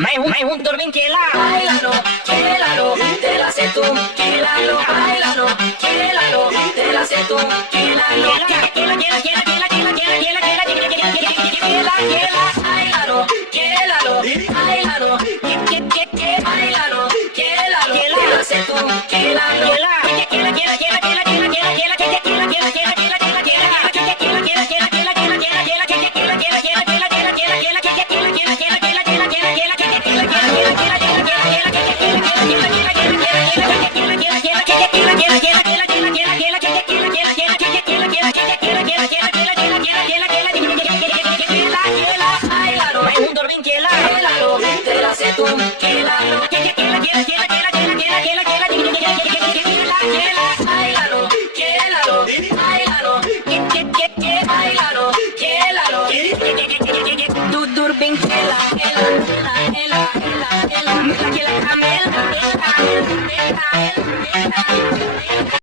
मैं हूँ दुर्बिन केला केला लो te la sé tú केला लो केला लो te la sé tú केला bailalo bailalo te la sé tú Durbin kela kela kela kela kela kela